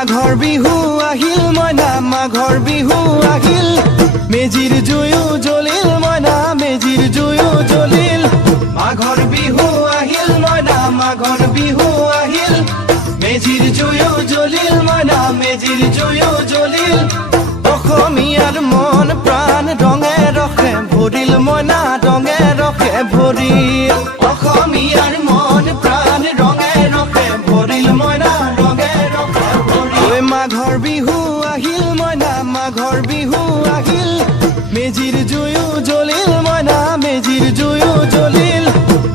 মাঘৰ বিহু আহিল মইনা মাঘৰ বিহু আহিল মেজিৰ জুয়ো জ্বলিল মইনা মেজিৰ জুয়ো জ্বলিল মাঘৰ বিহু আহিল মইনা মাঘৰ বিহু আহিল মেজিৰ জুয়ো জ্বলিল মইনা মেজিৰ জুয়ো জ্বলিল অসমীয়াৰ মন প্ৰাণ ৰঙে ৰখে ভৰিল মইনা ৰঙে ৰখে ভৰিল অসমীয়াৰ মন প্ৰাণ ৰঙে ৰখে ভৰিল মইনা ৰঙে ৰখে ভৰিল মাঘৰ বিহু আহিল মইনা মাঘৰ বিহু আহিল মেজিৰ জুয়ো জ্বলিল মইনা মেজিৰ জুয়ো জ্বলিল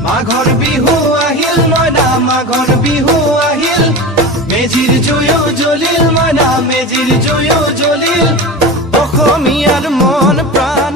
মাঘৰ বিহু আহিল মইনা মাঘৰ বিহু আহিল মেজিৰ জুয়ো জ্বলিল মইনা মেজিৰ জুয়ো জ্বলিল অসমীয়াৰ মন প্ৰাণ